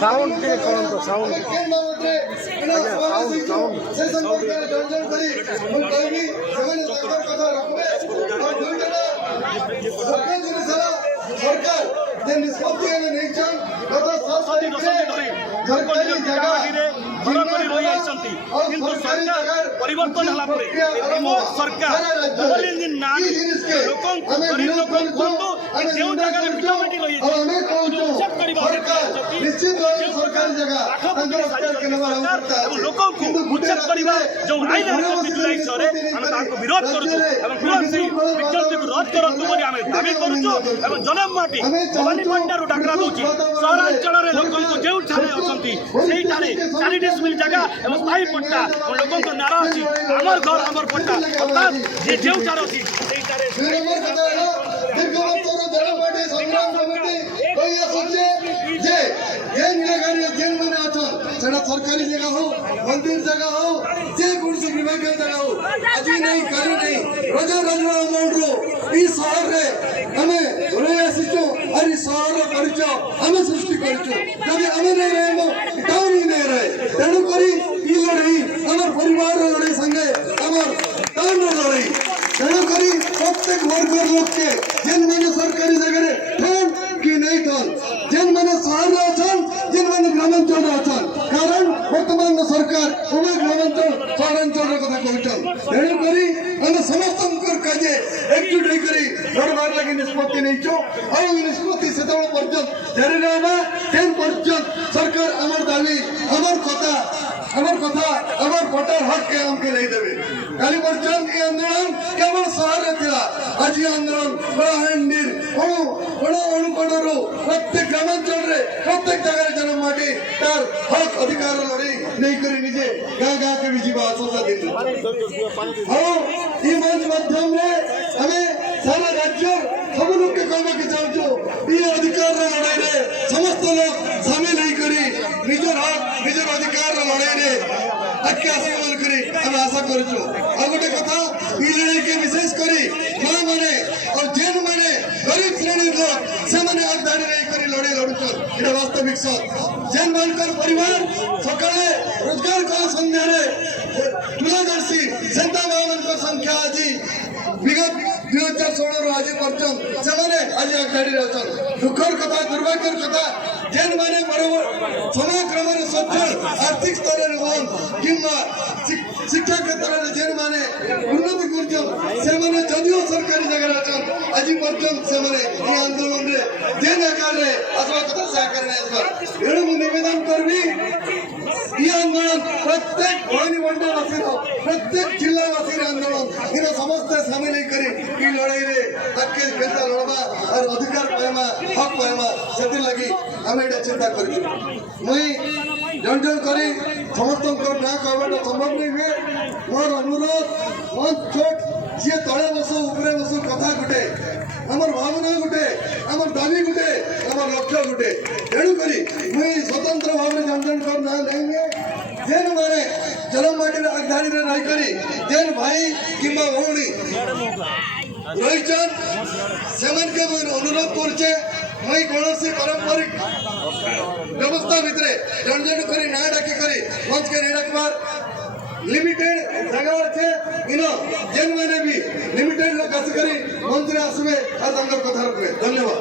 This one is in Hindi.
साउंड के कौन तो साउंड केंद्र मंत्री इना समावेश से संपर्क जन करी हम कहबी ସେମାନେ ତାଙ୍କର କଥା ରଖିବେ ଆଉ ଦୁଇଟା ସକେ ଦିନ ସାରା ସରକାର ଯେ ନିଷ୍ପତ୍ତି ଆମେ ନେଇଛନ୍ ଗତ 7 ତାରିଖରେ ସରକାରୀ ଜାଗା घर कर रही आइसंती किंतु सरकार परिवर्तन हला परे रिमोट सरकार डबल इंजिन ना लोकन को गरीब लोकन को जे जगह रे मिटामिटी रही हमें कहूछु सरकार निश्चित रूप से सरकारी जगह अंदर अत्याचार के नवा लोकन को उच्चक करबा जो आइन है जुलाई सरे हम ताको विरोध करू एवं तुरंत से विज्ञप्ति को रद्द करतु बोली हम दाबी करू एवं जनम माटी भवानी भंडार डाकरा दोची सहरांचल रे लोकन को जे ठारे अछंती सेही ठारे 4 डिसमिल जगह एवं स्थायी पट्टा लोकन को नारा अछि हमर घर हमर पट्टा अर्थात जे जे ठारे अछि सेही ठारे दीर्घवर्षर जनमाटी संग्राम समिति कहि आछे जे जेन निराकारी जेन माने अछन सेटा सरकारी जगह हो मंदिर जगह हो जे कुछ विभाग जगह हो आज नहीं करी नहीं रोज रोज अमाउंट रो ई शहर रे हमें रहे आसीचो अरे शहर परिचय हमें सृष्टि करचो जब हमें नहीं रहमो टाउन ही नहीं रहे तेणु करी ई लड़ाई हमर परिवार रो लड़ाई संगे हमर टाउन रो लड़ाई तेणु करी प्रत्येक वर्ग लोग के जेन माने सरकारी जगह रे ठन कि नहीं ठन जेन माने शहर रे अछन जेन माने ग्रामांचल रे अछन कारण वर्तमान सरकार उमे ग्रामांचल शहरांचल रे कथा कहछन तेणु करी हम समस्त काजे एकजुट होई करी सरकार लगी निष्पत्ति नैचो और निष्पत्ति सेतबे पर्यंत जारी रहबा तेन पर्यंत सरकार हमर दाबी हमर कथा हमर पटार हक के हमके नहीं देबे काली पर्यंत के आंदोलन केवल शहर रे थिला आज आंदोलन बड़ाहंडीर अनुकणरो प्रत्येक ग्रामांचल रे प्रत्येक जगह रे जन्म माटी तार हक अधिकार लड़ी नहीं करी निजे गाँ के भी जीवा आशा दिन और ई मंच माध्यम रे हमें सारा राज्य सब लोग के कहबा के चाहछो ई अधिकार रे लड़ाई रे समस्त लोग शामिल नहीं करी निजर हक निजर अधिकार रे लड़ाई रे आके आशीर्वाद करी हम आशा करछो और गोटे कथा ई लड़ाई के विशेष करी मां माने और जेन माने गरीब श्रेणी लोग से माने आगदारी नहीं करी लड़ाई लड़छन एटा वास्तविक सत जेन मानकर परिवार सकाळे रोजगार को संध्या रे तुलादर्शी जनता बाबनकर संख्या आज विगत 2016 आज पर्यंत से आज आगदारी अछन दुखर कथा दुर्भाग्यर कथा जेन माने समय क्रम सफल आर्थिक स्तर होन किंबा शिक्षा क्षेत्र में जेन माने उन्नति करछन से माने जदियो सरकारी जगह अछन आज पर्यंत से माने ई आंदोलन रे जेन आकार रे असवा कथा से आकार रे असवा एणु मु निवेदन करबी ई आंदोलन प्रत्येक भवानी मंडल वासी प्रत्येक जिला वासी आंदोलन इन समस्त शामिल करी ई लड़ाई रे हक खेलता लड़बा और अधिकार पाएमा हक पाएमा सेति लगी हमें एटा चिंता करछु मुई जन करी समस्त ना कहबा संभव नहीं हुए मोर अनुरोध मन छोट जे तळे बसो ऊपरे बसो कथा गुटे हमर भावना गुटे हमर दाबी गुटे हमर लक्ष्य गुटे तेणु करी मुई स्वतंत्र भाव में जन ना लेंगे जेन माने जन्म माटी आगधाड़ी रे रही करी जेन भाई किंबा भौणी रहीचन सेमन के अनुरोध करछे मई कोनोसी पारंपरिक व्यवस्था भितरे जन करी ना डाकी करी मंच के नहीं डाकबार लिमिटेड जगह अच्छे इनो जेन माने भी लिमिटेड लोग आस करी मंच रे आसबे आ तंगर कथा रखबे धन्यवाद।